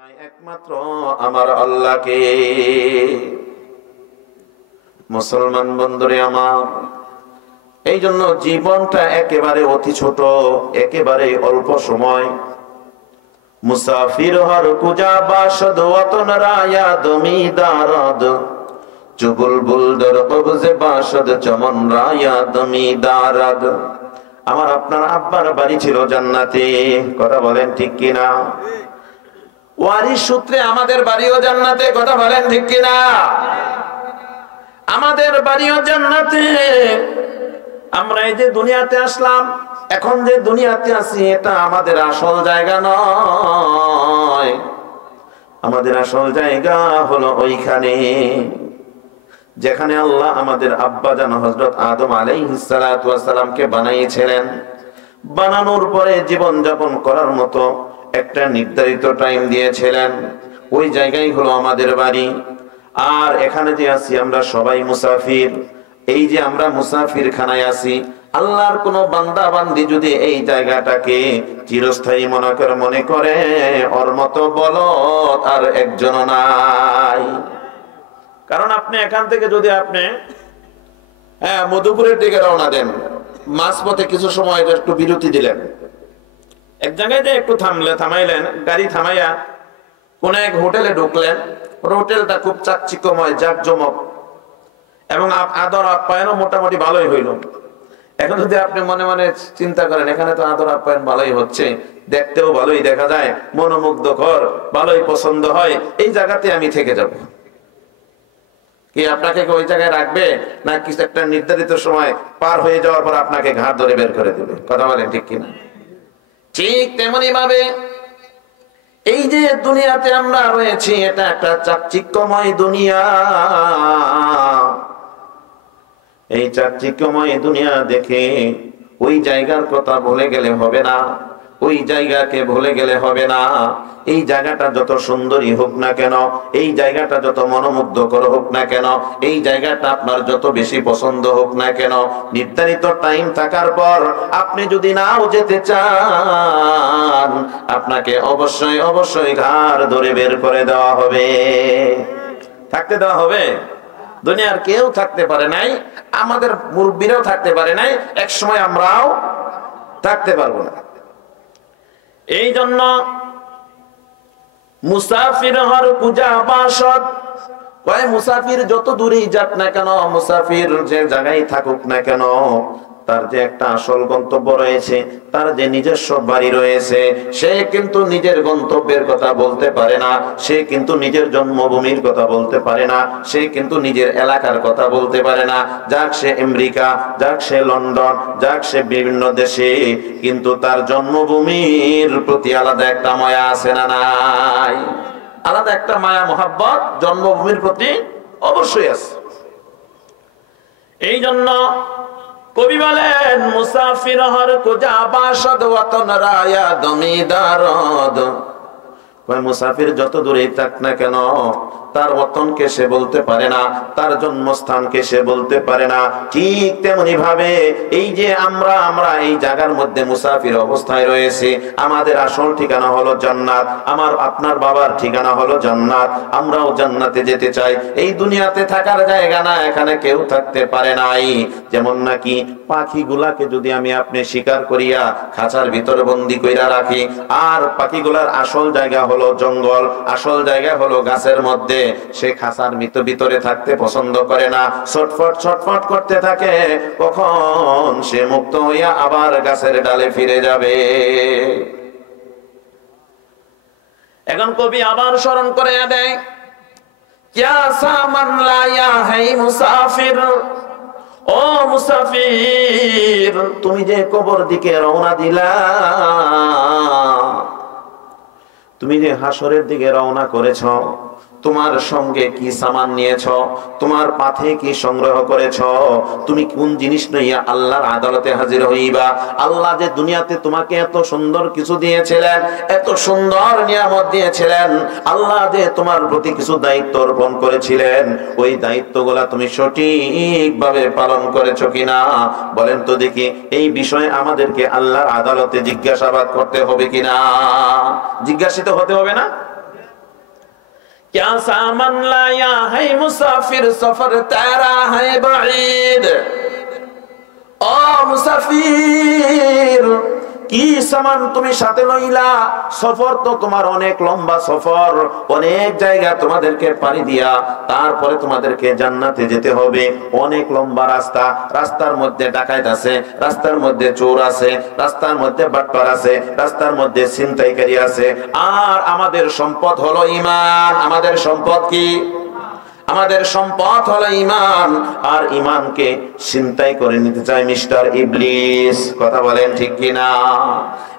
একমাত্র আমার আল্লাহকে। মুসলমান বন্ধুরে আমার, এই জন্য জীবনটা একেবারে অতি ছোট, একেবারে অল্প সময়। মুসাফির হর কুজা বাসদ ওয়াতন রায়া দমি দারদ চুগুল বুলদর কবজে বাসদ চমন রায়া দমি দারদ। আমার আপনার আব্বার বাড়ি ছিল জান্নাতে, কথা বলেন ঠিক কিনা? ওয়ারিশ সূত্রে আমাদের বাড়িও জান্নাতে, কথা বলেন ঠিক কিনা? আমাদের বাড়িও জান্নাতে। আমরা এই যে দুনিয়াতে আসলাম, এখন যে দুনিয়াতে আছি, এটা আমাদের আসল জায়গা নয়। আমাদের আসল জায়গা হলো ওইখানে যেখানে আল্লাহ আমাদের আব্বা জান হযরত আদম আলাইহিস সালাতু ওয়াস সালামকে বানিয়েছিলেন। বানানোর পরে জীবন যাপন করার মতো একটা নির্ধারিত টাইম দিয়েছিলেন। ওই জায়গায় হলো আমাদের বাড়ি। আর এখানে যে আছি আমরা সবাই মুসাফির। এই যে আমরা মুসাফির খানায় আছি, আল্লাহর কোন বান্দা বান্দি যদি এই জায়গাটাকে চিরস্থায়ী মনে করে, ওর মতো বলদ আর একজন নাই। কারণ আপনি এখান থেকে যদি আপনি মধুপুরের দিকে রওনা দেন, মাঝপথে কিছু সময় একটু বিরতি দিলেন, এক জায়গায় যে একটু থামাইলেন, গাড়ি থামাইয়া কোন এক হোটেলে ঢুকলেন, হোটেলটা খুব চাকচিক্যময়, জাকজমক এবং আদর আপ্যায়নও মোটামুটি ভালোই হইল। এখন যদি আপনি মনে মনে চিন্তা করেন, এখানে তো আদর আপ্যায়ন ভালোই হচ্ছে, দেখতেও ভালোই দেখা যায়, মনোমুগ্ধকর, ভালোই পছন্দ হয়, এই জায়গাতে আমি থেকে যাব, কি আপনাকে ওই জায়গায় রাখবে? না কিছু একটা নির্ধারিত সময় পার হয়ে যাওয়ার পর আপনাকে ঘাট ধরে বের করে দেবে? কথা বলেন ঠিক কিনা? ঠিক তেমনি ভাবে এই যে দুনিয়াতে আমরা রয়েছি, এটা একটা চাকচিক্যময় দুনিয়া। এই চাকচিক্যময় দুনিয়া দেখে ওই জায়গার কথা ভুলে গেলে হবে না, ওই জায়গাকে ভুলে গেলে হবে না। এই জায়গাটা যত সুন্দরী হোক না কেন, এই জায়গাটা যত মনোমুগ্ধকর হোক না কেন, এই জায়গাটা আপনার যত বেশি পছন্দ হোক না কেন, নির্ধারিত টাইম থাকার পর আপনি যদি নাও যেতে চান, আপনাকে অবশ্যই অবশ্যই ঘাড় ধরে বের করে দেওয়া হবে, থাকতে দেওয়া হবে। দুনিয়ার কেউ থাকতে পারে নাই, আমাদের মুরব্বীরাও থাকতে পারে নাই, এক সময় আমরাও থাকতে পারবো না। এই জন্য মুসাফির হর পূজা বাসদ, কয় মুসাফির যত দূরেই যাক না কেন, মুসাফির যে জায়গায় থাকুক না কেন, তার যে একটা আসল গন্তব্য রয়েছে, তার যে নিজস্ব বাড়ি রয়েছে, সে কিন্তু নিজের গন্তব্যের কথা বলতে পারে না, সে কিন্তু নিজের জন্মভূমির কথা বলতে পারে না, সে কিন্তু নিজের এলাকার কথা বলতে পারে না। যাক সে আমেরিকা, যাক সে লন্ডন, যাক সে বিভিন্ন দেশে, কিন্তু তার জন্মভূমির প্রতি আলাদা একটা মায়া আছে না নাই? আলাদা একটা মায়া মোহাব্বত জন্মভূমির প্রতি অবশ্যই আছে। এই জন্য কবি বলেন, মুসাফির হর কুজা বাসদ ওয়াতন রায়া দমি দারদ। মুসাফির যত দূরে থাক না কেন, তার ওয়াতনকে সে বলতে পারে না, তার জন্মস্থানকে সে বলতে পারে না। ঠিক তেমনি ভাবে এই যে আমরা এই জায়গার মধ্যে মুসাফির অবস্থায় রয়েছে, আমাদের আসল ঠিকানা হলো জান্নাত, আমার আপনার বাবার ঠিকানা হলো জান্নাত, আমরাও জান্নাতে যেতে চাই। এই দুনিয়াতে থাকার জায়গা না, এখানে কেউ থাকতে পারে নাই। যেমন নাকি পাখিগুলাকে যদি আমি আপনি শিকার করিয়া খাঁচার ভিতরে বন্দি কইরা রাখি, আর পাখিগুলার আসল জায়গা হলো জঙ্গল, আসল জায়গা হলো গাছের মধ্যে, সে খাঁচার ভিতরে থাকতে পছন্দ করে না, ছটফট ছটফট করতে থাকে, কখন সে মুক্ত হইয়া আবার গাছের ডালে ফিরে যাবে। এখন কবি আবার স্মরণ করে দেয়, ক্যা সামান লায়া হে মুসাফির, ও মুসাফির, তুমি যে কবর দিকে রওনা দিলা, তুমি যে হাসরের দিকে রওনা করেছ, তোমার সঙ্গে কি সামান নিয়েছ, তোমার পাথে কি সংগ্রহ করেছ, তুমি কোন জিনিস নিয়ে আল্লাহর আদালতে হাজির হইবা? আল্লাহ যে দুনিয়াতে তোমাকে এত সুন্দর কিছু দিয়েছিলেন, এত সুন্দর নিয়ামত দিয়েছিলেন, আল্লাহ যে তোমার প্রতি কিছু দায়িত্ব অর্পণ করেছিলেন, ওই দায়িত্বগুলা তুমি সঠিকভাবে পালন করেছো কিনা বলেন তো দেখি। এই বিষয়ে আমাদেরকে আল্লাহর আদালতে জিজ্ঞাসাবাদ করতে হবে কিনা? জিজ্ঞাসিত হতে হবে না? क्या सामान लाया है मुसाफिर सफर तेरा है बाईद। ओ मुसाफिर কি সামান তুমি সাথে লইলা? সফর তো তোমার অনেক লম্বা সফর, অনেক জায়গা তোমাদেরকে পাড়ি দিয়া তারপরে তোমাদেরকে জান্নাতে যেতে হবে। অনেক লম্বা রাস্তা, রাস্তার মধ্যে ডাকাত আছে, রাস্তার মধ্যে চোর আছে, রাস্তার মধ্যে বাটপার আছে, রাস্তার মধ্যে ছিনতাইকারী আছে। আর আমাদের সম্পদ হলো ঈমান। আমাদের সম্পদ কি? আমাদের সম্পদ হলো ঈমান। আর ঈমানকে ছিনতাই করে নিতে চায় মিস্টার ইবলিস। কথা বলেন ঠিক কিনা?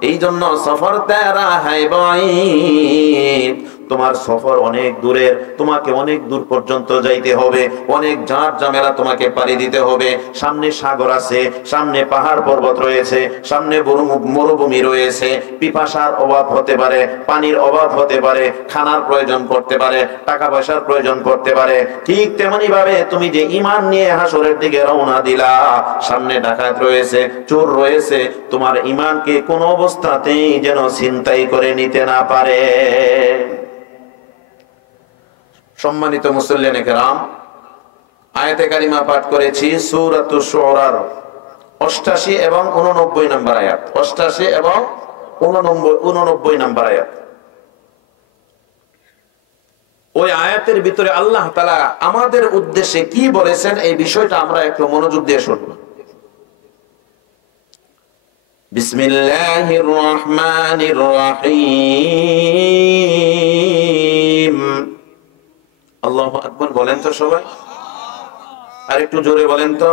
এই জন্য সফর তেরা হ্যায় বাঈদ, তোমার সফর অনেক দূরের, তোমাকে অনেক দূর পর্যন্ত যাইতে হবে, অনেক ঝাঁট ঝামেলা তোমাকে পাড়ি দিতে হবে। সামনে সাগর আছে, সামনে পাহাড় পর্বত রয়েছে, সামনে মরুভূমি রয়েছে, পিপাসার অভাব হতে পারে, পানির অভাব হতে পারে, খানার প্রয়োজন পড়তে পারে, টাকা পয়সার প্রয়োজন পড়তে পারে। ঠিক তেমনি ভাবে তুমি যে ঈমান নিয়ে হাসরের দিকে রওনা দিলা, সামনে ডাকাত রয়েছে, চোর রয়েছে, তোমার ঈমানকে কোন অবস্থাতেই যেন ছিনতাই করে নিতে না পারে। সম্মানিত মুসল্লিয়ানে কেরাম, আয়াতে কারিমা পাঠ করেছি সূরাতুশ শুআরার 88 এবং 89 নম্বর আয়াত। 88 এবং 89 নম্বর আয়াত। ওই আয়াতের ভিতরে আল্লাহ তাআলা আমাদের উদ্দেশ্যে কি বলেছেন এই বিষয়টা আমরা একটু মনোযোগ দিয়ে শুনব। বিসমিল্লাহির রহমানির রহিম। আল্লাহু আকবার বলেন তো সবাই, আর একটু জোরে বলেন তো।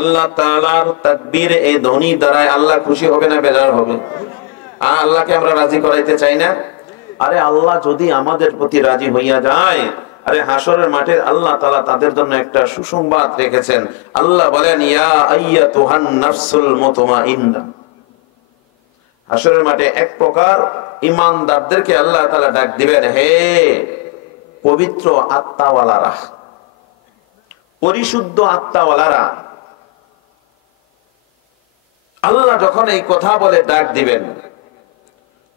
আল্লাহ তাআলার তাকবীর এই ধ্বনি দ্বারা আল্লাহ খুশি হবে না বেজার হবে? আল্লাহকে আমরা রাজি করাইতে চাই না? আরে আল্লাহ যদি আমাদের প্রতি রাজি হইয়া যায়, আরে হাসরের মাঠে আল্লাহ তাআলা তাদের জন্য একটা সুসংবাদ রেখেছেন। আল্লাহ বলেন, ইয়া আইয়াতুহান নাফসুল মুতমাইন্না। হাসরের মাঠে এক প্রকার ঈমানদারদেরকে আল্লাহ তাআলা ডাক দিবেন, হে পবিত্র আত্মাওয়ালারা, পরিশুদ্ধ আত্মাওয়ালারা। আল্লাহ যখন এই কথা বলে ডাক দিবেন,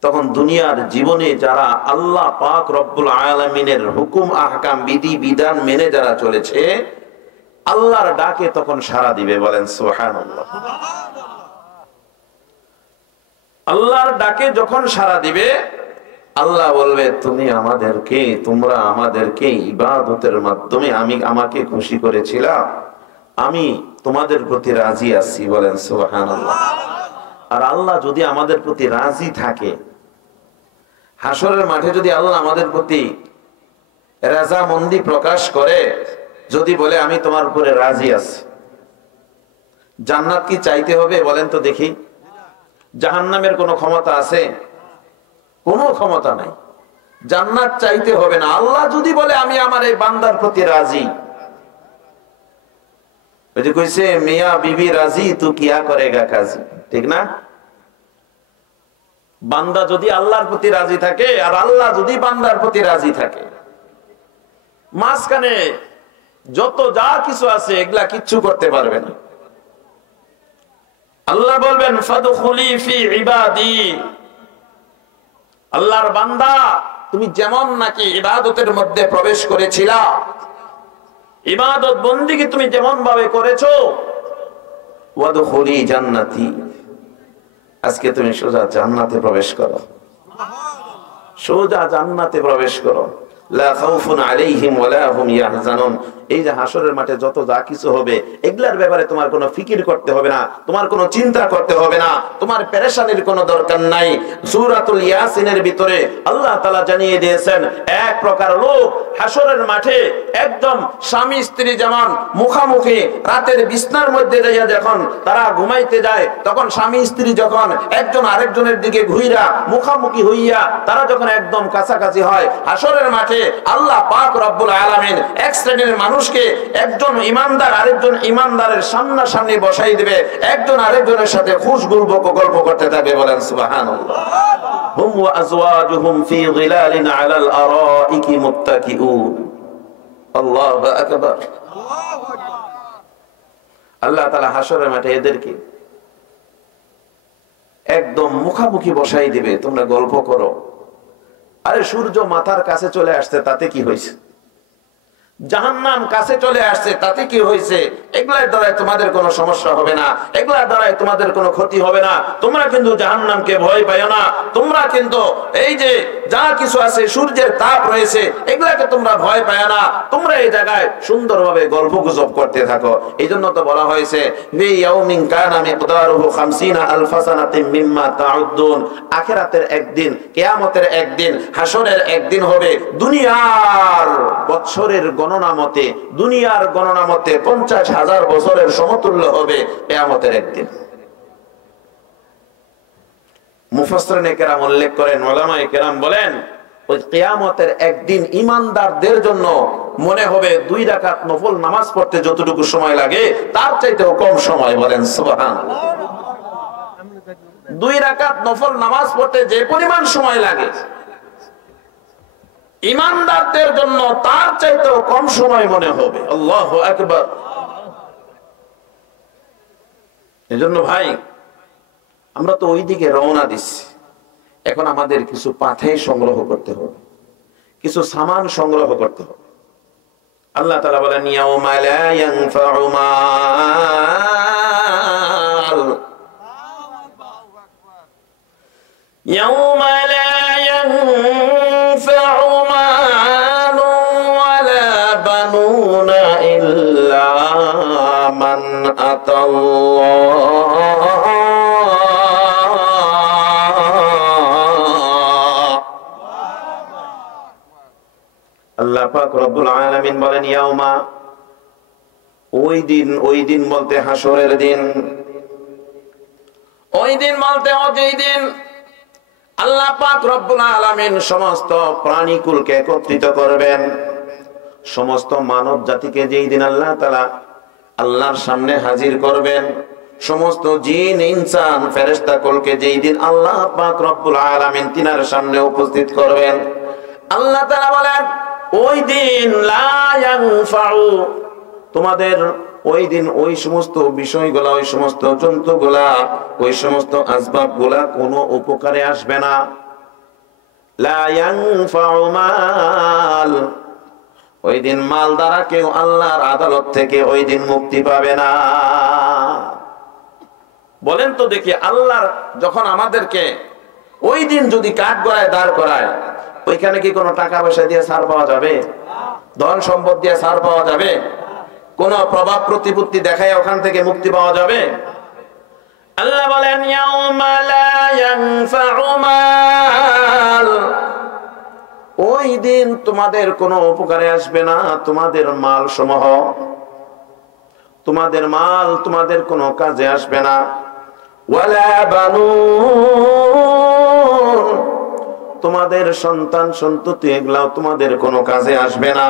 তখন দুনিয়ার জীবনে যারা আল্লাহ পাক রব্বুল আলামিনের হুকুম আহকাম বিধি বিধান মেনে যারা চলেছে, আল্লাহর ডাকে তখন সাড়া দিবে। বলেন সুবহানাল্লাহ। আল্লাহর ডাকে যখন সাড়া দিবে, আল্লাহ বলবে, তোমরা আমাদেরকে ইবাদতের মাধ্যমে আমাকে খুশি করেছিলাম, আমি তোমাদের প্রতি রাজি আছি। বলেন সুবহানাল্লাহ। আর আল্লাহ যদি আমাদের প্রতি রাজি থাকে, হাসরের মাঠে যদি আল্লাহ আমাদের প্রতি রাজামন্দি প্রকাশ করে, যদি বলে আমি তোমার উপরে রাজি আছি, জান্নাত কি চাইতে হবে? বলেন তো দেখি। জাহান্নামের কোনো ক্ষমতা আছে? কোনো ক্ষমতা নাই। জান্নাত চাইতে হবে না। আল্লাহ যদি বলে আমি আমার এই বান্দার প্রতি রাজি, ওই যে কইছে মিয়া বিবি রাজি তু কিয়া করেগা কাজী, ঠিক না? বান্দা যদি আল্লাহর প্রতি রাজি থাকে আর আল্লাহ যদি বান্দার প্রতি রাজি থাকে, মাঝখানে যত যা কিছু আছে এগুলা কিচ্ছু করতে পারবে না। আল্লাহ বলবেন, ফাদখুলি ফি ইবাদি। আল্লাহর বান্দা, তুমি যেমন নাকি ইবাদতের মধ্যে প্রবেশ করেছিলা, ইবাদত বন্দেগী তুমি যেমন ভাবে করেছো, ওয়াদখুলি জান্নাতি, আজকে তুমি সোজা জান্নাতে প্রবেশ করো। সোজা জান্নাতে প্রবেশ করো। লা খাউফুন আলাইহিম ওয়ালা হুম ইয়াহজানুন। এই যে হাসরের মাঠে যত যা কিছু হবে, এগুলার ব্যাপারে তোমার কোনো ফিকির করতে হবে না, তোমার কোনো চিন্তা করতে হবে না, তোমার পেরেশানির কোনো দরকার নাই। সূরাতুল ইয়াসিনের ভিতরে আল্লাহ তাআলা জানিয়ে দিয়েছেন, এক প্রকার লোক হাসরের মাঠে একদম স্বামী স্ত্রী যেমন মুখামুখি রাতের বিছনার মধ্যে যাইয়া যখন তারা ঘুমাইতে যায়, তখন স্বামী স্ত্রী যখন একজন আরেকজনের দিকে ঘুইরা মুখামুখি হইয়া তারা যখন একদম কাছাকাছি হয়, হাসরের মাঠে আল্লাহ পাক রব্বুল আলামিন এক শ্রেণীর মানুষকে একজন ইমানদার আরেকজন ইমানদারের সামনাসামনি বসাই দিবে, একজন আরেকজনের সাথে খুশগল্প গল্প করতে থাকবে। বলেন সুবহানাল্লাহ। হুম ওয়া আজওয়াজুহুম ফি যিলালিন আলাল আরাইকি মুত্তাকিউন। আল্লাহু আকবার। আল্লাহ তাআলা হাসরের মাঠে এদেরকে একদম মুখামুখি বসাই দিবে, তোমরা গল্প করো। আরে সূর্য মাথার কাছে চলে আসছে, তাতে কি হয়েছে? জাহান্নাম কাছে চলে আসছে, তাতে কি হয়েছে? এগুলার দ্বারাই তোমাদের কোনো সমস্যা হবে না, এগুলার দ্বারাই তোমাদের কোনো ক্ষতি হবে না। তোমরা কিন্তু জাহান্নামকে ভয় পাইও না। তোমরা কিন্তু এই যে যা কিছু আছে, সূর্যের তাপ রয়েছে, এগুলাকে তোমরা ভয় পাইও না। তোমরা এই জায়গায় সুন্দরভাবে গল্পগুজব করতে থাকো। এই জন্য তো বলা হয়েছে আখিরাতের একদিন, কিয়ামতের একদিন, হাসরের একদিন হবে দুনিয়ার বছরের গণনা মতে, দুনিয়ার গণনা মতে 50,000 বছরের সমতুল্য হবে কিয়ামতের একদিন। মুফাসসিরিনে কেরাম উল্লেখ করেন, উলামায়ে কেরাম বলেন, ওই কিয়ামতের একদিন ঈমানদারদের জন্য মনে হবে 2 রাকাত নফল নামাজ পড়তে যতটুকু সময় লাগে তার চাইতেও কম সময়। বলেন সুবহানাল্লাহ। 2 রাকাত নফল নামাজ পড়তে যে পরিমাণ সময় লাগে, ঈমানদারদের জন্য তার চাইতেও কম সময় মনে হবে। আল্লাহু আকবার। এজন্য ভাই, আমরা তো ওই দিকে রওনা দিচ্ছি। এখন আমাদের কিছু পাথেয় সংগ্রহ করতে হবে, কিছু সামান সংগ্রহ করতে হবে। আল্লাহ তাআলা বলেন, ইয়াউমা লা ইয়ানফাউ মাল, ইয়াউমা লা ইয়ানফাউ মাল ওয়ালা বানুনা ইল্লা মান আতাল্লাহ। আল্লাহ পাক রব্বুল আলামিন বলেন, ইয়াউমা, ওই দিন বলতে হাসরের দিন। ওই দিন বলতে যেই দিন আল্লাহ পাক রব্বুল আলামিন সমস্ত প্রাণীকুলকে একত্রিত করবেন, সমস্ত মানব জাতিকে যেই দিন আল্লাহ তাআলা আল্লাহর সামনে হাজির করবেন, সমস্ত জিন ইনসান ফেরেশতা কুলকে যেই দিন আল্লাহ পাক রব্বুল আলামিন তিনার সামনে উপস্থিত করবেন, আল্লাহ তাআলা বলেন, ওই দিন লা ইয়ানফাউ, তোমাদের ওই দিন ওই সমস্ত বিষয়গুলা, ওই সমস্ত জন্তুগুলা, ওই সমস্ত আসবাবগুলা কোনো উপকারে আসবে না। লা ইয়ানফাউ মাল, ওই দিন মাল দ্বারা কেউ আল্লাহর আদালত থেকে ওই দিন মুক্তি পাবে না। বলেন তো দেখি, আল্লাহর যখন আমাদেরকে ওই দিন যদি কাঠগড়ায় দাঁড় করায়, ওইখানে কি কোনো টাকা পয়সা দিয়ে ছাড় পাওয়া যাবে? ধন সম্পদ দিয়ে ছাড় পাওয়া যাবে? কোন প্রভাব প্রতিপত্তি দেখায় ওখান থেকে মুক্তি পাওয়া যাবে? আল্লাহ বলেন, ইয়াউমা লা ইয়ানফাউ মাল, ওই দিন তোমাদের কোনো উপকারে আসবে না। তোমাদের মাল সমূহ, তোমাদের মাল তোমাদের কোনো কাজে আসবে না। ওয়ালা বানুন, তোমাদের সন্তান সন্ততি এগুলাও তোমাদের কোনো কাজে আসবে না।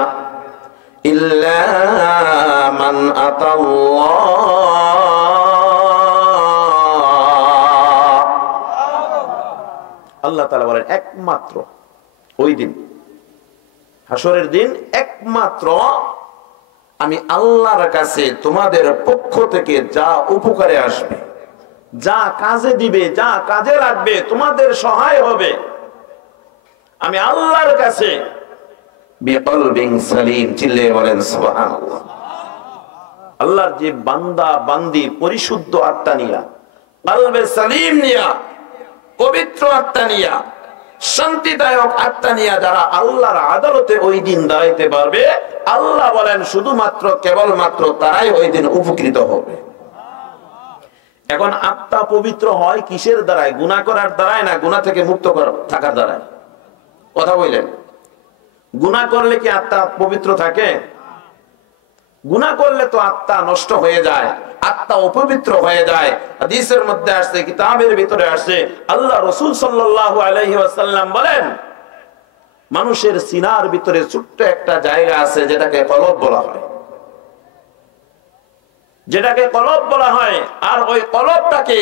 ইল্লা মান আতাল্লাহ, আল্লাহ তাআলা বলেন, একমাত্র ওই দিন, হাসরের দিন, একমাত্র আমি আল্লাহর কাছে তোমাদের পক্ষ থেকে যা উপকারে আসবে, যা কাজে দিবে, যা কাজে লাগবে, তোমাদের সহায় হবে, আমি আল্লাহর কাছে বিকলবিন সালিম, চিল্লিয়ে বলেন সুবহানাল্লাহ। আল্লাহর যে বান্দা বান্দি পরিশুদ্ধ আত্মা নিয়া, কলবে সালিম নিয়া, পবিত্র আত্মা নিয়া, শান্তিদায়ক আত্মা নিয়া যারা আল্লাহর আদালতে ওই দিন দাঁড়াইতে পারবে, আল্লাহ বলেন শুধুমাত্র কেবলমাত্র তারাই ওই দিন উপকৃত হবে। এখন আত্মা পবিত্র হয় কিসের দ্বারাই? গুনাহ করার দ্বারাই না গুনাহ থেকে মুক্ত থাকার দ্বারাই? কথা বললেন, গুনাহ করলে কি আত্মা পবিত্র থাকে? গুনাহ করলে তো আত্মা নষ্ট হয়ে যায়, আত্মা অপবিত্র হয়ে যায়। হাদিসের মধ্যে আসছে, কিতাবের ভিতরে আসছে, আল্লাহ রাসূল সাল্লাল্লাহু আলাইহি ওয়াসাল্লাম বলেন, মানুষের সিনার ভিতরে ছোট্ট একটা জায়গা আছে যেটাকে কলব বলা হয়, যেটাকে কলব বলা হয়। আর ওই কলবটাকে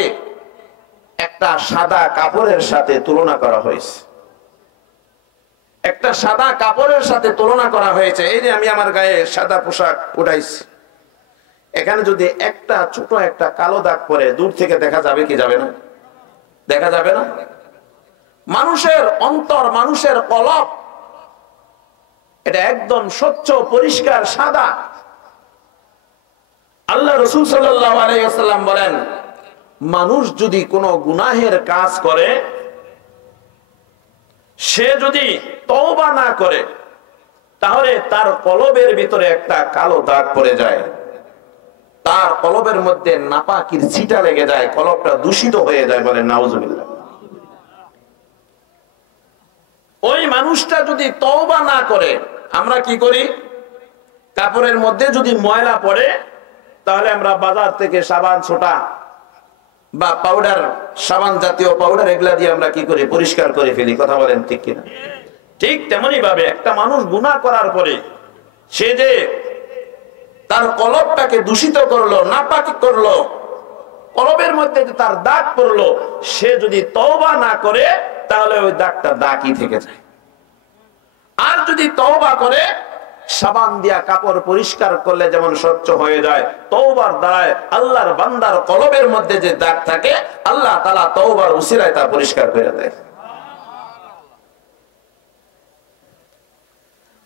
একটা সাদা কাপড়ের সাথে তুলনা করা হয়েছে, একটা সাদা কাপড়ের সাথে তুলনা করা হয়েছে। এই যে আমি আমার গায়ে সাদা পোশাক উঠাইছি, এখানে যদি একটা ছোট একটা কালো দাগ পরে দূর থেকে দেখা যাবে কি যাবে না? দেখা যাবে না? মানুষের অন্তর, মানুষের কলব এটা একদম স্বচ্ছ, পরিষ্কার, সাদা। আল্লাহ রাসূল সাল্লাল্লাহু আলাইহি ওয়াসাল্লাম বলেন, মানুষ যদি কোনো গুনাহের কাজ করে, সে যদি তওবা না করে, তাহলে তার কলবের ভিতরে একটা কালো দাগ পড়ে যায়, তার কলবের মধ্যে নাপাকির ছিটা লেগে যায়, কলবটা দূষিত হয়ে যায়। বলেন নাউজুবিল্লাহ। ওই মানুষটা যদি তওবা না করে, আমরা কি করি, কাপড়ের মধ্যে যদি ময়লা পড়ে, তাহলে আমরা বাজার থেকে সাবান, ছোটা বা পাউডার, সাবান জাতীয় পাউডার, এগুলা দিয়ে আমরা কি করি, পরিষ্কার করে ফেলি। কথা বলেন ঠিক কিনা? ঠিক তেমনি ভাবে একটা মানুষ গুনাহ করার পরে সে যে তার কলবটাকে দূষিত করলো, নাপাক করলো, কলবের মধ্যে তার দাগ পড়লো, সে যদি তওবা না করে, তাহলে ওই দাগটা দাগই থেকে যায়। আর যদি তওবা করে, সাবান দিয়া কাপড় পরিষ্কার করলে যেমন স্বচ্ছ হয়ে যায়, তওবার দ্বারায় আল্লাহর বান্দার কলবের মধ্যে যে দাগ থাকে, আল্লাহ তাআলা তওবার উসিলায় তা পরিষ্কার করে দেয়।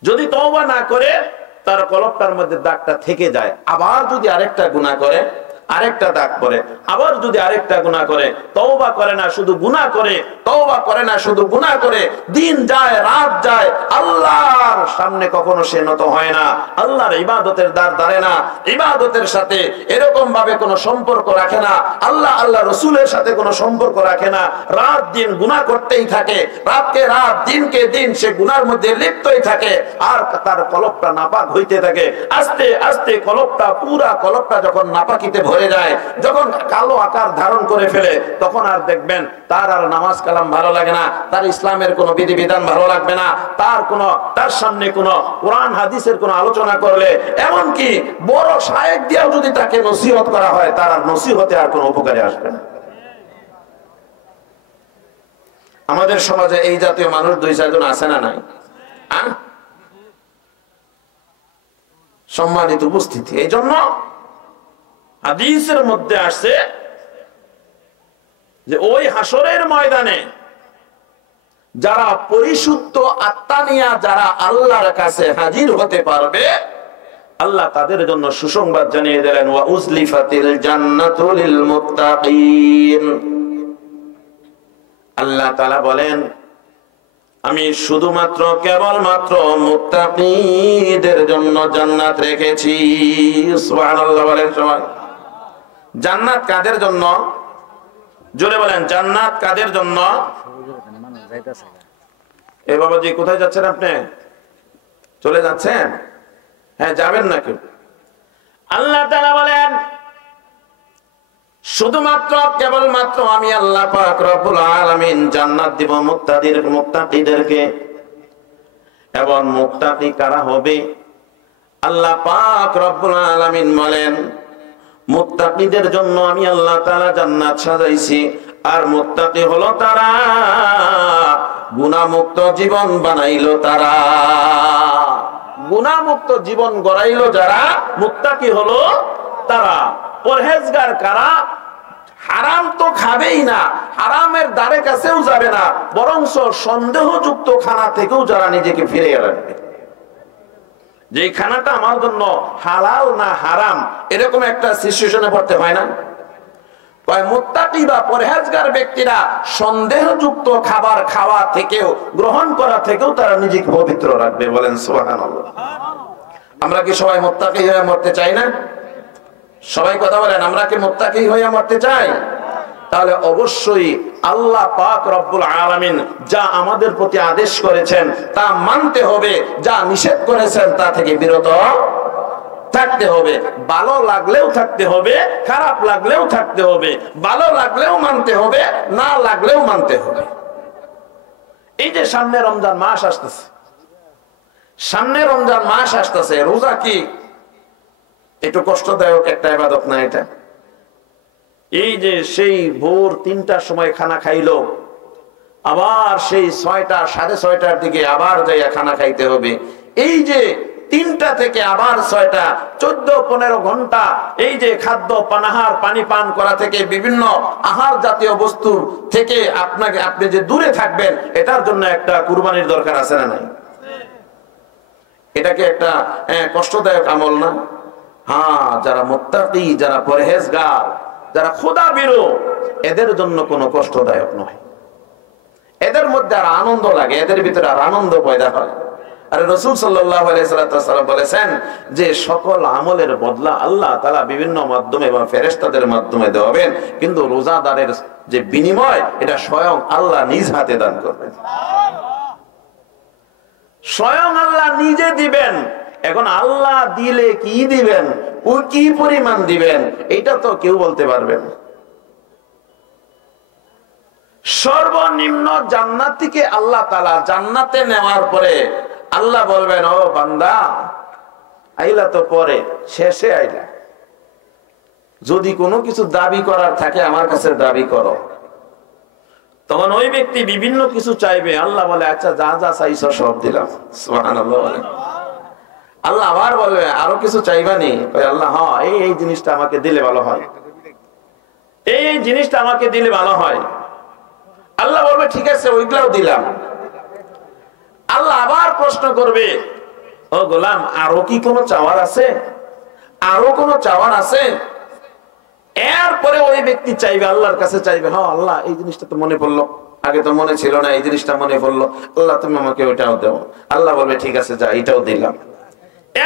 যদি তওবা না করে, তার কলবটার মধ্যে দাগটা থেকে যায়। আবার যদি আরেকটা গুনাহ করে, আরেকটা দাগ পড়ে, আবার যদি আরেকটা গুনাহ করে, তওবা করে না, শুধু গুনাহ করে, তওবা করে না, শুধু গুনাহ করে, দিন যায়, রাত যায়, আল্লাহর সামনে কখনো সে নত হয় না, আল্লাহর ইবাদতের দ্বার ধরে না, ইবাদতের সাথে এরকম ভাবে কোনো সম্পর্ক রাখে না, আল্লাহ রাসূলের সাথে কোনো সম্পর্ক রাখে না, রাত দিন গুনাহ করতেই থাকে, রাতকে রাত, দিনকে দিন সে গুনার মধ্যে লিপ্তই থাকে, আর তার কলবটা নাপাক হইতে থাকে। আস্তে আস্তে কলবটা, পুরা কলবটা যখন নাপাকিতে ভরে যায়, যখন কালো আকার ধারণ করে ফেলে, তখন আর দেখবেন তার আর নামাজ কালাম ভালো লাগে না, তার ইসলামের কোনো বিধিবিধান ভালো লাগবে না, তার সামনে কোনো কোরআন হাদিসের কোনো আলোচনা করলে, এমনকি বড় শায়েখ দিয়েও যদি তাকে নসিহত করা হয়, তার আর নসিহতে আর কোনো উপকারে আসবে না। আমাদের সমাজে এই জাতীয় মানুষ 2-4 জন আছে না নাই? সম্মানিত উপস্থিতি, এই জন্য হাদিসের মধ্যে আসছে যে ওই হাসরের ময়দানে যারা পরিশুদ্ধ আত্মা নিয়ে যারা আল্লাহর কাছে হাজির হতে পারবে, আল্লাহ তাদের জন্য সুসংবাদ জানিয়ে দিলেন, ওয়া উজলিফাতিল জান্নাতু লিল মুত্তাকিন। আল্লাহ তাআলা বলেন, আমি শুধুমাত্র কেবলমাত্র মুত্তাকিদের জন্য জান্নাত রেখেছি। সুবহানাল্লাহ বলেন সবাই। জান্নাত কাদের জন্য? জোরে বলেন, জান্নাত কাদের জন্য? এ বাবাজি, কোথায় যাচ্ছেন আপনি? চলে যাচ্ছেন? হ্যাঁ, যাবেন নাকি? আল্লাহ তাআলা বলেন, শুধুমাত্র কেবলমাত্র আমি আল্লাহ পাক রব্বুল আলামিন জান্নাত দিব মুত্তাকিদেরকে। এবং মুত্তাকি কারা হবে? আল্লাহ পাক রব্বুল আলামিন বলেন, মুত্তাকিদের জন্য আমি আল্লাহ তাআলা জান্নাত সাজাইছি। আর মুত্তাকি হলো তারা, গুনাহমুক্ত জীবন বানাইলো তারা, গুনাহমুক্ত জীবন গড়াইলো যারা, মুত্তাকি হলো তারা। পরহেজগার কারা? হারাম তো খাবেই না, হারামের দ্বারে কাছেও যাবে না, বরঞ্চ সন্দেহযুক্ত খানা থেকেও যারা নিজেকে ফিরিয়ে রাখবে। যে খানাটা আমার জন্য হালাল না হারাম, এরকম একটা সিচুয়েশনে পড়তে হয় না? মুত্তাকি বা পরহেজগার ব্যক্তিরা সন্দেহযুক্ত খাবার খাওয়া থেকেও, গ্রহণ করা থেকেও তারা নিজেকে পবিত্র রাখবে। বলেন সুবহানাল্লাহ। আমরা কি সবাই মুত্তাকি হয়ে মরতে চাই না? সবাই কথা বলেন, আমরা কি মুত্তাকি হয়ে মরতে চাই? তাহলে অবশ্যই আল্লাহ পাক রব্বুল আলামিন যা আমাদের প্রতি আদেশ করেছেন তা মানতে হবে, যা নিষেধ করেছেন তা থেকে বিরত থাকতে হবে। ভালো লাগলেও থাকতে হবে, খারাপ লাগলেও থাকতে হবে, ভালো লাগলেও মানতে হবে, না লাগলেও মানতে হবে। এই যে সামনে রমজান মাস আসতেছে, সামনে রমজান মাস আসতেছে, রোজা কি একটু কষ্টদায়ক একটা ইবাদত না? এটা এই যে সেই ভোর 3টার সময় খানা খাইলো, আবার সেই 6টা 6:30টার দিকে আবার যাইয়া খানা খাইতে হবে, এই যে 3টা থেকে আবার 6টা, 14-15 ঘন্টা এই যে খাদ্য পানাহার, পানি পান করা থেকে, বিভিন্ন আহার জাতীয় বস্তু থেকে আপনি যে দূরে থাকবেন, এটার জন্য একটা কুরবানির দরকার আছে না নাই? এটাকে একটা কষ্টদায়ক আমল না? হ্যাঁ, যারা মুত্তাকি, যারা পরহেজগার, যারা খোদাভীরু, এদের জন্য কোনো কষ্টদায়ক নয়। এদের মধ্যে আর আনন্দ লাগে, এদের ভিতরে আর আনন্দ পয়দা হয়। আর রাসূল সাল্লাল্লাহু আলাইহি ওয়াসাল্লাম বলেছেন যে সকল আমলের বদলা আল্লাহ তাআলা বিভিন্ন মাধ্যমে বা ফেরেশতাদের মাধ্যমে দেবেন, কিন্তু রোজাদারের যে বিনিময়, এটা স্বয়ং আল্লাহ নিজ হাতে দান করবেন। স্বয়ং আল্লাহ নিজে দিবেন। এখন আল্লাহ দিলে কি দিবেন, ও কি পরিমাণ দিবেন, এটা তো কেউ বলতে পারবে না। সর্বনিম্ন জান্নাত থেকে আল্লাহ তাআলা জান্নাতে নেওয়ার পরে আল্লাহ বলবেন, ও বান্দা, আইলা তো পরে, শেষে আইলা, যদি কোনো কিছু দাবি করার থাকে আমার কাছে দাবি করো। তখন ওই ব্যক্তি বিভিন্ন কিছু চাইবে, আল্লাহ বলে, আচ্ছা যা যা চাইছো সব দিলাম। সুবহানাল্লাহ। আল্লাহ আবার বলবে, আরো কিছু চাইবানি? আল্লাহ, হ্যাঁ, এই জিনিসটা আমাকে দিলে ভালো হয়, এই জিনিসটা আমাকে দিলে ভালো হয়। আল্লাহ বলবে, ঠিক আছে, ওইগুলাও দিলাম। আল্লাহ আবার প্রশ্ন করবে, ও গোলাম, আরো কি কোনো চাওয়ার আছে? আরো কোনো চাওয়ার আছে? এরপরে ওই ব্যক্তি চাইবে, আল্লাহর কাছে চাইবে, হ্যাঁ আল্লাহ, এই জিনিসটা তো মনে পড়লো, আগে তো মনে ছিল না, এই জিনিসটা মনে পড়লো, আল্লাহ তুমি আমাকে ওইটাও দাও। আল্লাহ বলবে, ঠিক আছে, যা, এটাও দিলাম।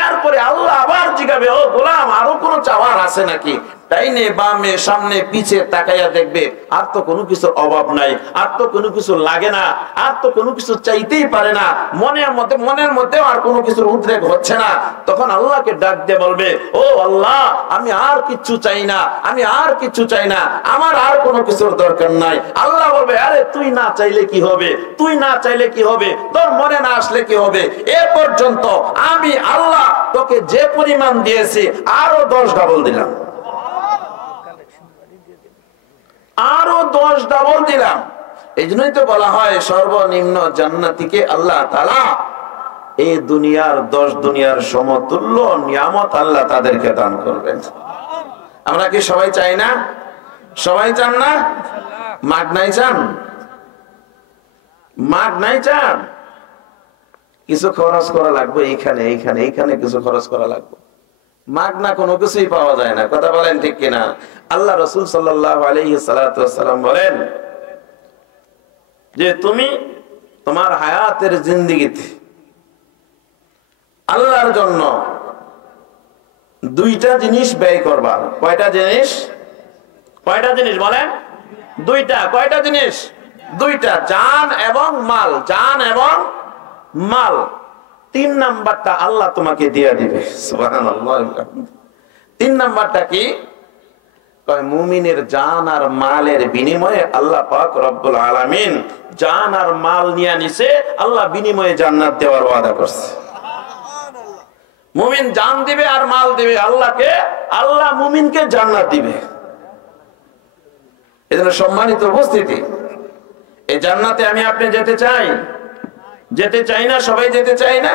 এরপরে আল্লাহ আবার জিজ্ঞাবে, ও গোলাম, আরো কোনো চাওয়ার আছে নাকি? ডাইনে বামে সামনে পিছে তাকাইয়া দেখবে, আর তো কোনো কিছুর অভাব নাই, আর তো কোনো কিছু লাগে না, আর তো কোনো কিছু চাইতেই পারে না, মনের মধ্যে আর কোনো কিছুর উদ্রেক হচ্ছে না। তখন আল্লাহকে ডাক দিয়ে বলবে, ও আল্লাহ, আমি আর কিচ্ছু চাই না, আমি আর কিচ্ছু চাই না, আমার আর কোনো কিছুর দরকার নাই। আল্লাহ বলবে, আরে তুই না চাইলে কি হবে, তুই না চাইলে কি হবে, তোর মনে না আসলে কি হবে? এ পর্যন্ত আমি আল্লাহ তোকে যে পরিমাণ দিয়েছি আরো 10 ডাবল দিলাম, আরো 10 ডাবল দিলাম। এই জন্যই তো বলা হয়, সর্বনিম্ন জান্নাতীকে আল্লাহ তাআলা এই দুনিয়ার 10 দুনিয়ার সমতুল্য নিয়ামত আল্লাহ তাদেরকে দান করবেন। আমরা কি সবাই চাই না? সবাই চান না? মাগনাই চান? মাগনাই চান? কিছু খরচ করা লাগবে, এইখানে এইখানে এইখানে কিছু খরচ করা লাগবে। মাগনা কোনো কিছুই পাওয়া যায় না, কথা বলেন ঠিক কিনা? আল্লাহ রাসূল সাল্লাল্লাহু আলাইহি সাল্লাম বলেন যে তুমি তোমার হায়াতের জিন্দেগিতে আল্লাহর জন্য 2টা জিনিস ব্যয় করবা। কয়টা জিনিস? কয়টা জিনিস বলেন? 2টা। কয়টা জিনিস? 2টা, জান এবং মাল। জান এবং মাল। 3 নাম্বারটা আল্লাহ তোমাকে দিয়ে দিবে। সুবহানাল্লাহ। 3 নাম্বারটা কি? মুমিনের জান আর মালের বিনিময়ে আল্লাহ পাক রব্বুল আলামিন জান আর মাল নিয়ে নিছে, আল্লাহ বিনিময়ে জান্নাত দেওয়ার ওয়াদা করছে। মুমিন জান দিবে আর মাল দিবে আল্লাহকে, আল্লাহ মুমিনকে জান্নাত দিবে। এজন্য সম্মানিত উপস্থিতি, এই জান্নাতে আমি আপনি যেতে চাই? যেতে চাই না? সবাই যেতে চাই না?